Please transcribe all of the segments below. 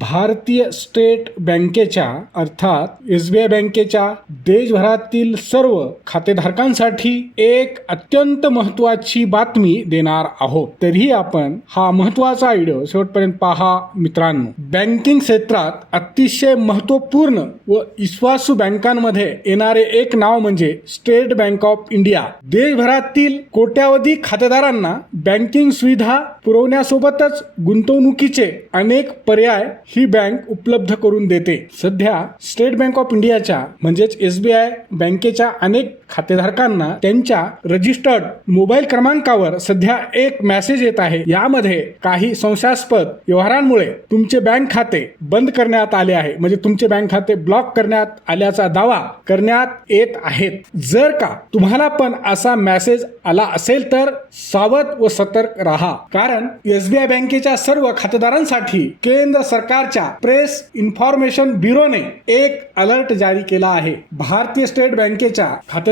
भारतीय स्टेट बँकेच्या अर्थात एस बी आय बँकेच्या देशभरातील सर्व खातेधारकांसाठी एक अत्यंत महत्वाची बातमी देणार आहोत. तरीही आपण हा महत्त्वाचा व्हिडिओ शेवटपर्यंत पहा. मित्रांनो बँकिंग क्षेत्रात अतिशय महत्त्वपूर्ण व विश्वासू बँकांमध्ये येणारे एक नाव म्हणजे स्टेट बँक ऑफ इंडिया. देशभरातील कोट्यावधी खातेदारांना बँकिंग सुविधा पुरवण्यासोबतच गुंतवणुकीचे अनेक पर्याय ही बँक उपलब्ध करून देते. सध्या स्टेट बँक ऑफ इंडियाच्या म्हणजेच एस बी आय बँकेच्या अनेक खातेधारकांना त्यांच्या रजिस्टर्ड मोबाईल क्रमांकावर सध्या एक मेसेज येत आहे. यामध्ये काही संशयास्पद व्यवहारांमुळे तुमचे बँक खाते बंद करण्यात आले आहे. म्हणजे तुमचे बँक खाते ब्लॉक करण्यात आल्याचा दावा करण्यात येत आहेत. जर का तुम्हाला पण असा मेसेज आला असेल तर सावध व सतर्क राहा. कारण एसबीआय बँकेच्या सर्व खातेदारांसाठी केंद्र सरकारच्या प्रेस इन्फॉर्मेशन ब्युरोने एक अलर्ट जारी केला आहे. भारतीय स्टेट बँकेच्या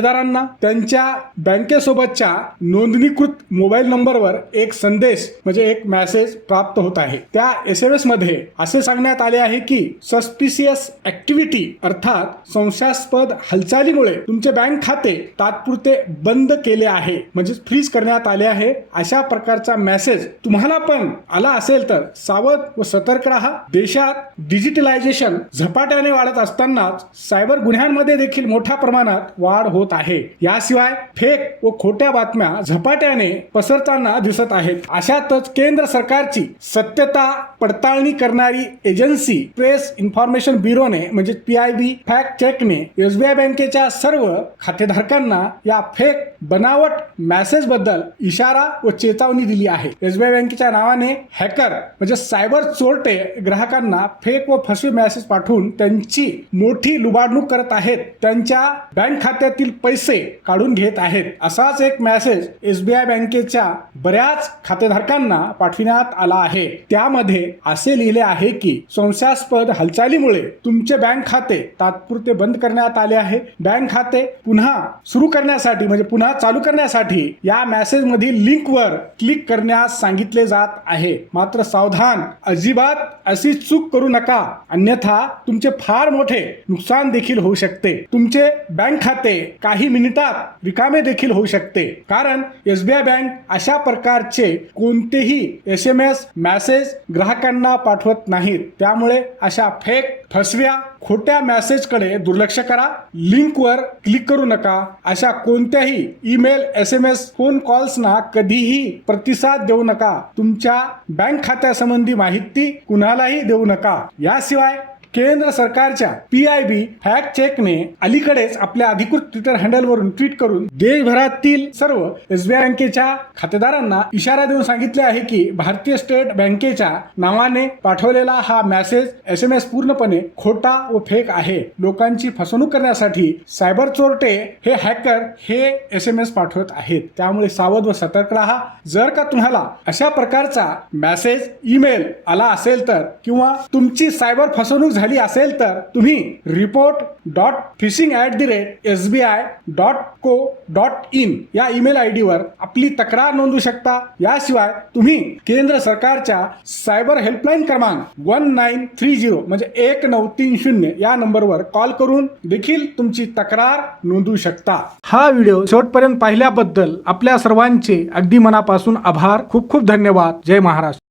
खातेदारांना त्यांच्या बँकेसोबतच्या नोंदणीकृत मोबाईल नंबरवर एक संदेश म्हणजे एक मेसेज प्राप्त होत आहे. त्या एस एम एसमध्ये असे सांगण्यात आले आहे की सस्पिशियस ऍक्टिव्हिटी अर्थात संशयास्पद हालचालीमुळे तुमचे बँक खाते तात्पुरते बंद केले आहे म्हणजे फ्रीज करण्यात आले आहे. अशा प्रकारचा मेसेज तुम्हाला पण आला असेल तर सावध व सतर्क राहा. देशात डिजिटलायझेशन झपाट्याने वाढत असतानाच सायबर गुन्ह्यांमध्ये देखील मोठ्या प्रमाणात वाढ होत आहे. याशिवाय फेक व खोट्या बातम्या झपाट्याने पसरताना दिसत आहेत. अशातच केंद्र सरकारची सत्यता पडताळणी करणारी एजन्सी प्रेस इन्फॉर्मेशन ब्युरोने म्हणजे पी आय बी फॅक्ट चेकने एसबीआय बँकेच्या सर्व खातेधारकांना या फेक बनावट मेसेजबद्दल इशारा व चेतावणी दिली आहे. एसबीआय बँकेच्या नावाने हॅकर म्हणजे सायबर चोरटे ग्राहकांना फेक व फसवी मेसेज पाठवून त्यांची मोठी लुबाडणूक करत आहेत. त्यांच्या बँक खात्यातील पैसे काढून घेत आहेत असाच एक मेसेज एसबीआय बँकेच्या बऱ्याच खातेधारकांना पाठविण्यात आला आहे. त्यामध्ये असे लिहिले आहे की संशयास्पद हालचालीमुळे तुमचे बँक खाते तात्पुरते बंद करण्यात आले आहे. बँक खाते पुन्हा सुरू करण्यासाठी म्हणजे पुन्हा चालू करण्यासाठी या मेसेज मधील लिंकवर क्लिक करण्यास सांगितले जात आहे. मात्र सावधान अजिबात अशी चूक करू नका. अन्यथा तुमचे फार मोठे नुकसान देखील होऊ शकते. तुमचे बँक खाते काही काही मिनिटात रिकामे देखील होऊ शकते. कारण एसबीआय बँक अशा प्रकारचे कोणतेही एस एम एस मेसेज ग्राहकांना पाठवत नाहीत. त्यामुळे अशा फेक फसव्या खोट्या मेसेजकडे दुर्लक्ष करा. लिंकवर क्लिक करू नका. अशा कोणत्याही email S M S phone कॉल्सना कधीही प्रतिसाद देऊ नका. तुमच्या बँक खात्यासंबंधी माहिती कुणालाही देऊ नका. याशिवाय केंद्र सरकारच्या पी आय बी फॅक्ट चेकने अलीकडेच आपल्या अधिकृत ट्विटर हँडलवरून ट्विट करून देशभरातील सर्व एसबीआय बँकेच्या खातेदारांना इशारा देऊन सांगितले आहे की भारतीय स्टेट बँकेच्या नावाने पाठवलेला हा मेसेज एस एम एस पूर्णपणे खोटा व फेक आहे. लोकांची फसवणूक करण्यासाठी सायबर चोरटे हे हॅकर हे एस एम एस पाठवत आहेत. त्यामुळे सावध व सतर्क राहा. जर का तुम्हाला अशा प्रकारचा मेसेज ईमेल आला असेल तर किंवा तुमची सायबर फसवणूक झाली झाली असेल तर तुम्ही report dot phishing at the rate S B I dot co dot in या ईमेल आय डीवर आपली तक्रार नोंदवू शकता. याशिवाय तुम्ही केंद्र सरकारच्या सायबर हेल्पलाईन क्रमांक वन नाईन थ्री झिरो म्हणजे एक नऊ तीन शून्य या नंबरवर कॉल करून देखील तुमची तक्रार नोंदवू शकता. हा व्हिडिओ शेवटपर्यंत पाहिल्याबद्दल आपल्या सर्वांचे अगदी मनापासून आभार. खूप खूप धन्यवाद. जय महाराष्ट्र.